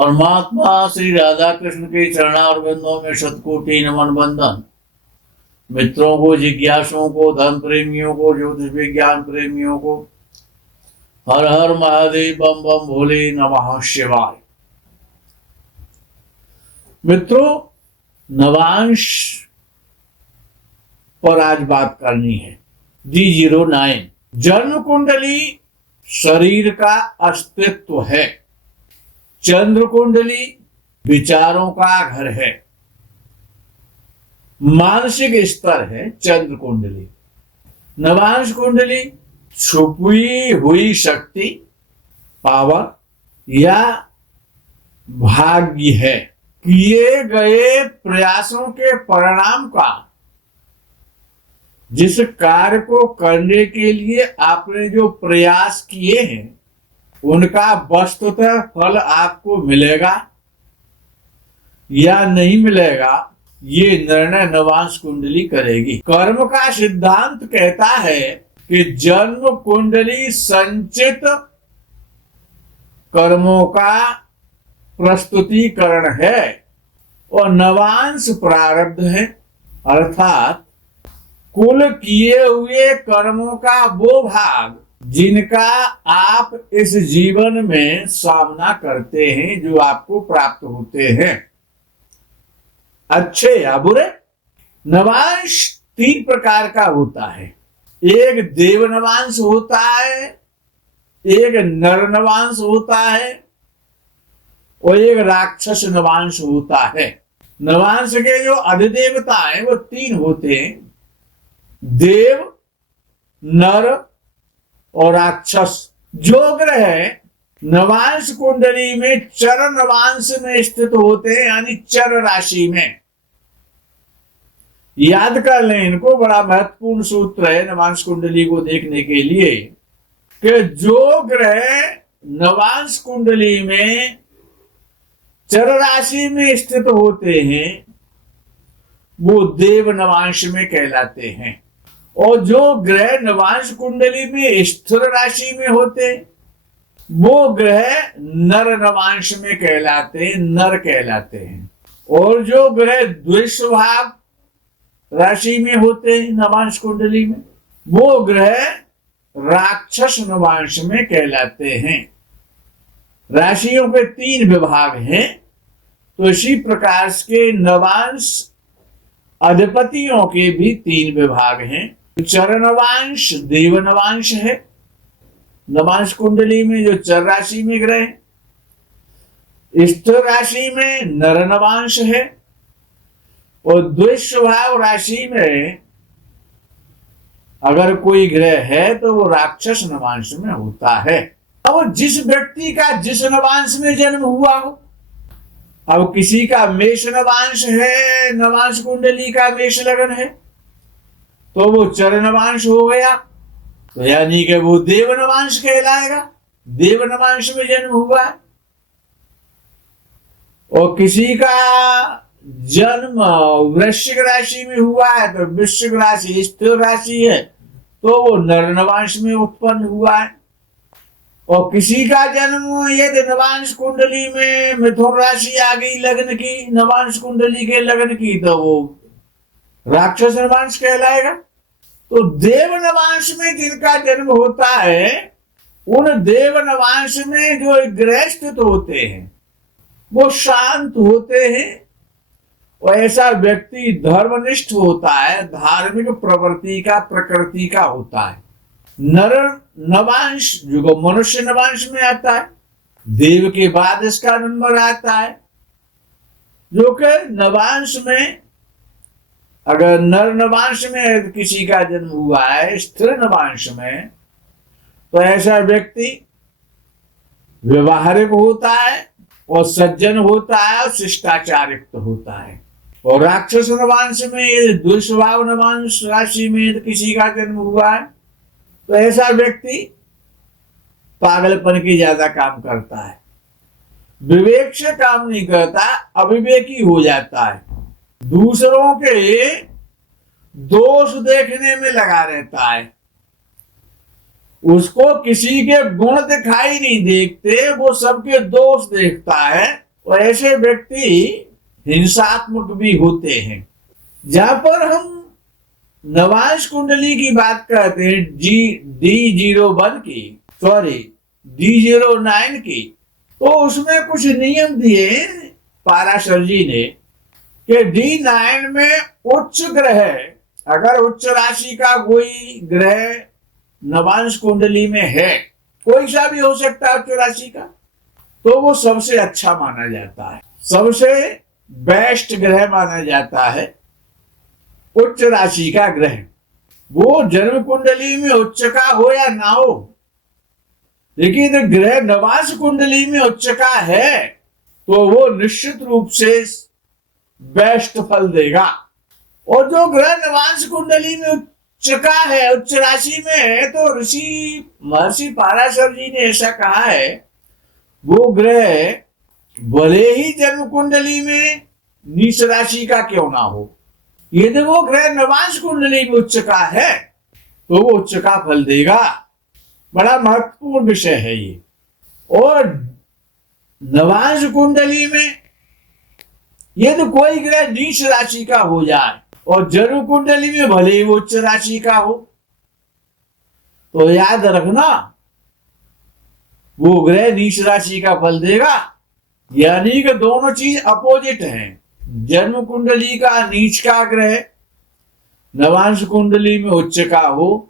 परमात्मा श्री राधा कृष्ण के चरणारविंदों में शतकोटि नमन बंदन। मित्रों को, जिज्ञासुओं को, धर्म प्रेमियों को, ज्योतिष विज्ञान प्रेमियों को हर हर महादेव, बम बम भोले, नमः शिवाय। मित्रों, नवांश पर आज बात करनी है। D09 जन्म कुंडली शरीर का अस्तित्व है। चंद्र कुंडली विचारों का घर है, मानसिक स्तर है चंद्र कुंडली। नवांश कुंडली छुपी हुई शक्ति, पावर या भाग्य है। किए गए प्रयासों के परिणाम का, जिस कार्य को करने के लिए आपने जो प्रयास किए हैं उनका वस्तुतः फल आपको मिलेगा या नहीं मिलेगा, ये निर्णय नवांश कुंडली करेगी। कर्म का सिद्धांत कहता है कि जन्म कुंडली संचित कर्मों का प्रस्तुतिकरण है और नवांश प्रारब्ध है, अर्थात कुल किए हुए कर्मों का वो भाग जिनका आप इस जीवन में सामना करते हैं, जो आपको प्राप्त होते हैं, अच्छे या बुरे। नवांश 3 प्रकार का होता है। एक देव नवांश होता है, एक नर नवांश होता है और एक राक्षस नवांश होता है। नवांश के जो अधिदेवता हैं वो 3 होते हैं, देव, नर और राक्षस। जो ग्रह नवांश कुंडली में चर नवांश में स्थित होते हैं, यानी चर राशि में, याद कर लें इनको, बड़ा महत्वपूर्ण सूत्र है नवांश कुंडली को देखने के लिए, कि जो ग्रह नवांश कुंडली में चर राशि में स्थित होते हैं वो देव नवांश में कहलाते हैं, और जो ग्रह नवांश कुंडली में स्थिर राशि में होते वो ग्रह नर नवांश में कहलाते हैं, नर कहलाते हैं। और जो ग्रह द्विस्वभाव राशि में होते हैं नवांश कुंडली में, वो ग्रह राक्षस नवांश में कहलाते हैं। राशियों के 3 विभाग हैं, तो इसी प्रकार के नवांश अधिपतियों के भी 3 विभाग हैं। चर नवांश देव नवांश है नवांश कुंडली में, जो चर राशि में ग्रह है। स्थिर राशि में नर नवांश है और द्विस्वभाव राशि में अगर कोई ग्रह है तो वो राक्षस नवांश में होता है। अब जिस व्यक्ति का जिस नवांश में जन्म हुआ हो, अब किसी का मेष नवांश है, नवांश कुंडली का मेष लगन है, तो वो चर नवांश हो गया, तो यानी कि वो देव नवांश कहलाएगा, देव नवांश में जन्म हुआ है। और किसी का जन्म वृश्चिक राशि में हुआ है, तो वृश्चिक राशि स्थिर राशि है, तो वो नर नवांश में उत्पन्न हुआ है। और किसी का जन्म यदि नवांश कुंडली में मिथुन राशि आ गई लग्न की, नवांश कुंडली के लग्न की, तो वो राक्षस नवांश कहलाएगा। तो देव नवांश में जिनका जन्म होता है, उन देव नवांश में जो ग्रह स्थित होते हैं वो शांत होते हैं, और ऐसा व्यक्ति धर्मनिष्ठ होता है, धार्मिक प्रवृत्ति का, प्रकृति का होता है। नर नवांश जो मनुष्य नवांश में आता है, देव के बाद इसका नंबर आता है, जो कि नवांश में, अगर नर नवांश में किसी का जन्म हुआ है, स्थिर नवांश में, तो ऐसा व्यक्ति व्यवहारिक होता है और सज्जन होता है और शिष्टाचारयुक्त होता है। और राक्षस नवांश में, दुस्वभाव नवांश राशि में किसी का जन्म हुआ है, तो ऐसा व्यक्ति पागलपन की ज्यादा काम करता है, विवेक से काम नहीं करता, अविवेकी हो जाता है, दूसरों के दोष देखने में लगा रहता है, उसको किसी के गुण दिखाई नहीं देखते, वो सबके दोष देखता है और ऐसे व्यक्ति हिंसात्मक भी होते हैं। जहां पर हम नवांश कुंडली की बात करते हैं, D01 की, सॉरी D09 की, तो उसमें कुछ नियम दिए पाराशर जी ने कि D9 में उच्च ग्रह, अगर उच्च राशि का कोई ग्रह नवांश कुंडली में है, कोई सा भी हो सकता है उच्च राशि का, तो वो सबसे अच्छा माना जाता है, सबसे बेस्ट ग्रह माना जाता है उच्च राशि का ग्रह। वो जन्म कुंडली में उच्च का हो या ना हो, लेकिन ग्रह नवांश कुंडली में उच्च का है तो वो निश्चित रूप से बेस्ट फल देगा। और जो ग्रह नवांश कुंडली में उच्च का है, उच्च राशि में है, तो ऋषि महर्षि पाराशर जी ने ऐसा कहा है, वो ग्रह भले ही जन्म कुंडली में नीच राशि का क्यों ना हो, यदि वो ग्रह नवांश कुंडली में उच्च का है तो वो उच्च का फल देगा। बड़ा महत्वपूर्ण विषय है ये। और नवांश कुंडली में यदि कोई ग्रह नीच राशि का हो जाए और जन्म कुंडली में भले ही वो उच्च राशि का हो, तो याद रखना वो ग्रह नीच राशि का फल देगा। यानी कि दोनों चीज अपोजिट हैं। जन्म कुंडली का नीच का ग्रह नवांश कुंडली में उच्च का हो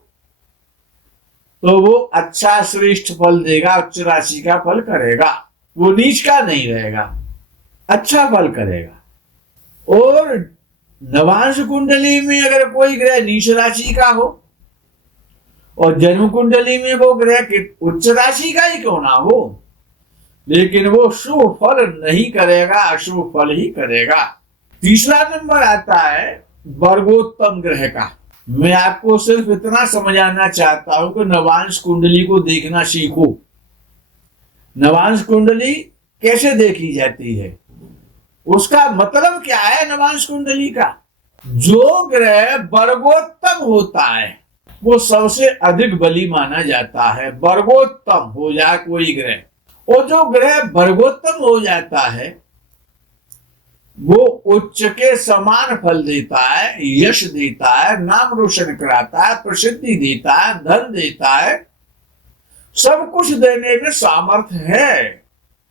तो वो अच्छा श्रेष्ठ फल देगा, उच्च राशि का फल करेगा, वो नीच का नहीं रहेगा, अच्छा फल करेगा। और नवांश कुंडली में अगर कोई ग्रह नीच राशि का हो और जन्म कुंडली में वो ग्रह उच्च राशि का ही क्यों ना हो, लेकिन वो शुभ फल नहीं करेगा, अशुभ फल ही करेगा। तीसरा नंबर आता है वर्गोत्तम ग्रह का। मैं आपको सिर्फ इतना समझाना चाहता हूं कि नवांश कुंडली को देखना सीखो। नवांश कुंडली कैसे देखी जाती है, उसका मतलब क्या है नवांश कुंडली का। जो ग्रह वर्गोत्तम होता है वो सबसे अधिक बली माना जाता है। वर्गोत्तम हो जाए कोई ग्रह, और जो ग्रह वर्गोत्तम हो जाता है वो उच्च के समान फल देता है, यश देता है, नाम रोशन कराता है, प्रसिद्धि देता है, धन देता है, सब कुछ देने में सामर्थ्य है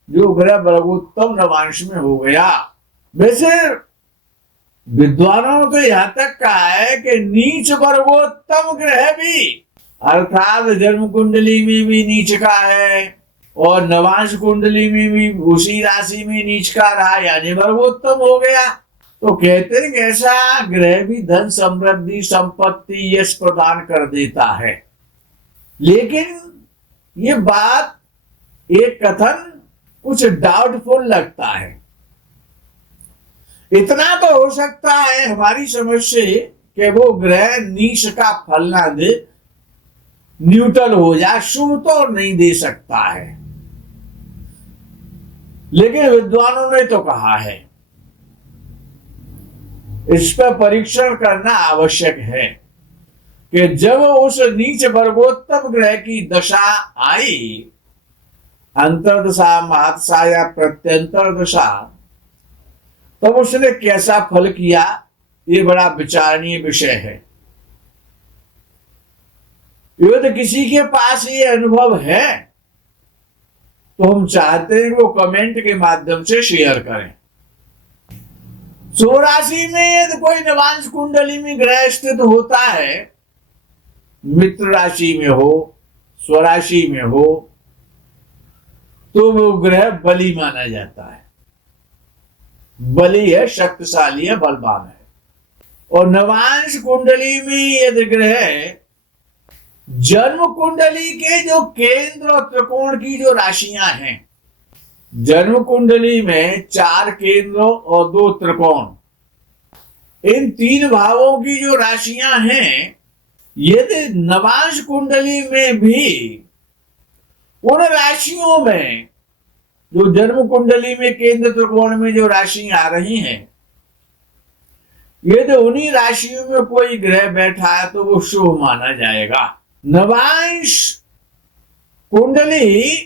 जो ग्रह वर्गोत्तम नवांश में हो गया। वैसे विद्वानों ने तो यहां तक कहा है कि नीच वर्गोत्तम ग्रह भी, अर्थात जन्म कुंडली में भी नीच का है और नवांश कुंडली में भी उसी राशि में नीच का रहा, यानी वर्गोत्तम हो गया। तो कहते हैं कि ऐसा ग्रह भी धन समृद्धि संपत्ति यश प्रदान कर देता है। लेकिन ये बात, एक कथन कुछ डाउटफुल लगता है। इतना तो हो सकता है हमारी समझ से कि वो ग्रह नीच का फल ना दे, न्यूट्रल हो जाए, शुभ तो नहीं दे सकता है। लेकिन विद्वानों ने तो कहा है, इस पर परीक्षण करना आवश्यक है कि जब उस नीच वर्गोत्तम ग्रह की दशा आई, अंतर्दशा, महदशा या प्रत्यंतर दशा, तब उसने कैसा फल किया, ये बड़ा विचारणीय विषय है। यदि किसी के पास ये अनुभव है तो हम चाहते हैं वो कमेंट के माध्यम से शेयर करें। स्वराशि में यदि कोई नवांश कुंडली में ग्रह स्थित होता है, मित्र राशि में हो, स्वराशि में हो, तो वो ग्रह बली माना जाता है। बली है, शक्तिशाली है, बलवान है। और नवांश कुंडली में यदि ग्रह जन्म कुंडली के जो केंद्र और त्रिकोण की जो राशियां हैं, जन्म कुंडली में 4 केंद्र और 2 त्रिकोण, इन 3 भावों की जो राशियां हैं, यदि नवांश कुंडली में भी उन राशियों में जो जन्म कुंडली में केंद्र त्रिकोण में जो राशियां आ रही हैं, यदि उन्हीं राशियों में कोई ग्रह बैठा है तो वो शुभ माना जाएगा। नवांश कुंडली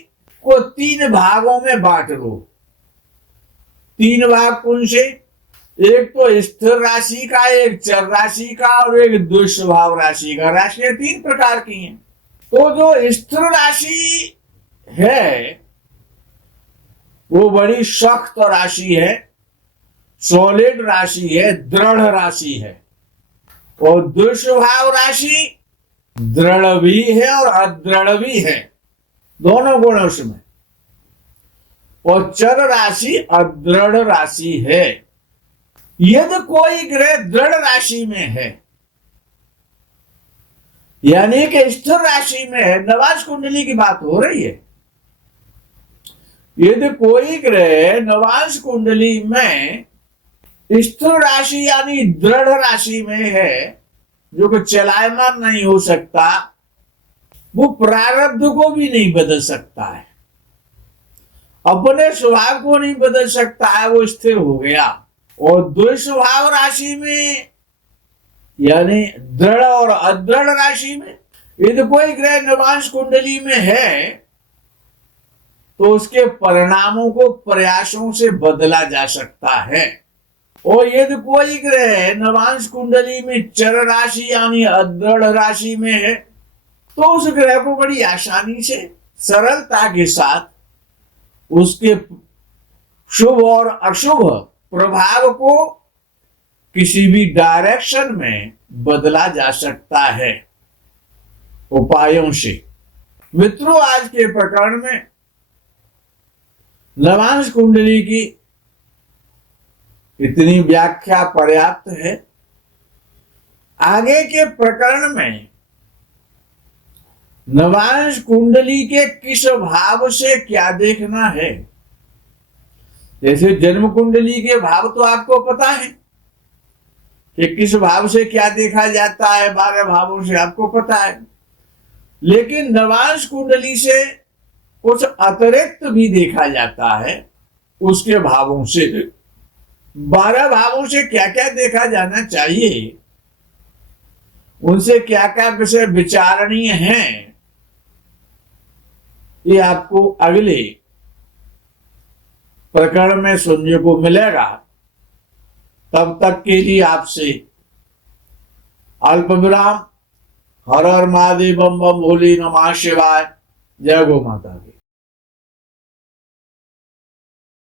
को 3 भागों में बांट लो। तीन भाग कौन से? एक तो स्थिर राशि का, एक चर राशि का और एक दुष्स्वभाव राशि का। राशियां तीन प्रकार की हैं। तो जो स्थिर राशि है वो बड़ी सख्त राशि है, सॉलिड राशि है, दृढ़ राशि है। और दुष्स्वभाव राशि दृढ़ भी है और अदृढ़ भी है, दोनों गुण उसमें। और चर राशि अदृढ़ राशि है। यदि कोई ग्रह दृढ़ राशि में है, यानी कि स्थिर राशि में है, नवांश कुंडली की बात हो रही है। यदि कोई ग्रह नवांश कुंडली में स्थिर राशि यानी दृढ़ राशि में है, जो कि चलायमान नहीं हो सकता, वो प्रारब्ध को भी नहीं बदल सकता है, अपने स्वभाव को नहीं बदल सकता है, वो स्थिर हो गया। और दुष्स्वभाव राशि में यानी दृढ़ और अदृढ़ राशि में यदि कोई ग्रह नवांश कुंडली में है तो उसके परिणामों को प्रयासों से बदला जा सकता है। और यदि कोई ग्रह नवांश कुंडली में चर राशि यानी अदृढ़ राशि में है तो उस ग्रह को बड़ी आसानी से, सरलता के साथ उसके शुभ और अशुभ प्रभाव को किसी भी डायरेक्शन में बदला जा सकता है उपायों से। मित्रों, आज के प्रकरण में नवांश कुंडली की इतनी व्याख्या पर्याप्त है। आगे के प्रकरण में नवांश कुंडली के किस भाव से क्या देखना है, जैसे जन्म कुंडली के भाव तो आपको पता है कि किस भाव से क्या देखा जाता है, 12 भावों से आपको पता है। लेकिन नवांश कुंडली से कुछ अतिरिक्त भी देखा जाता है, उसके भावों से। 12 भावों से क्या क्या देखा जाना चाहिए, उनसे क्या क्या विषय विचारणीय हैं, ये आपको अगले प्रकरण में सुनने को मिलेगा। तब तक के लिए आपसे अल्प विराम। हर हर महादेव, बम बम भोले, नमः शिवाय। जय गौ माता की।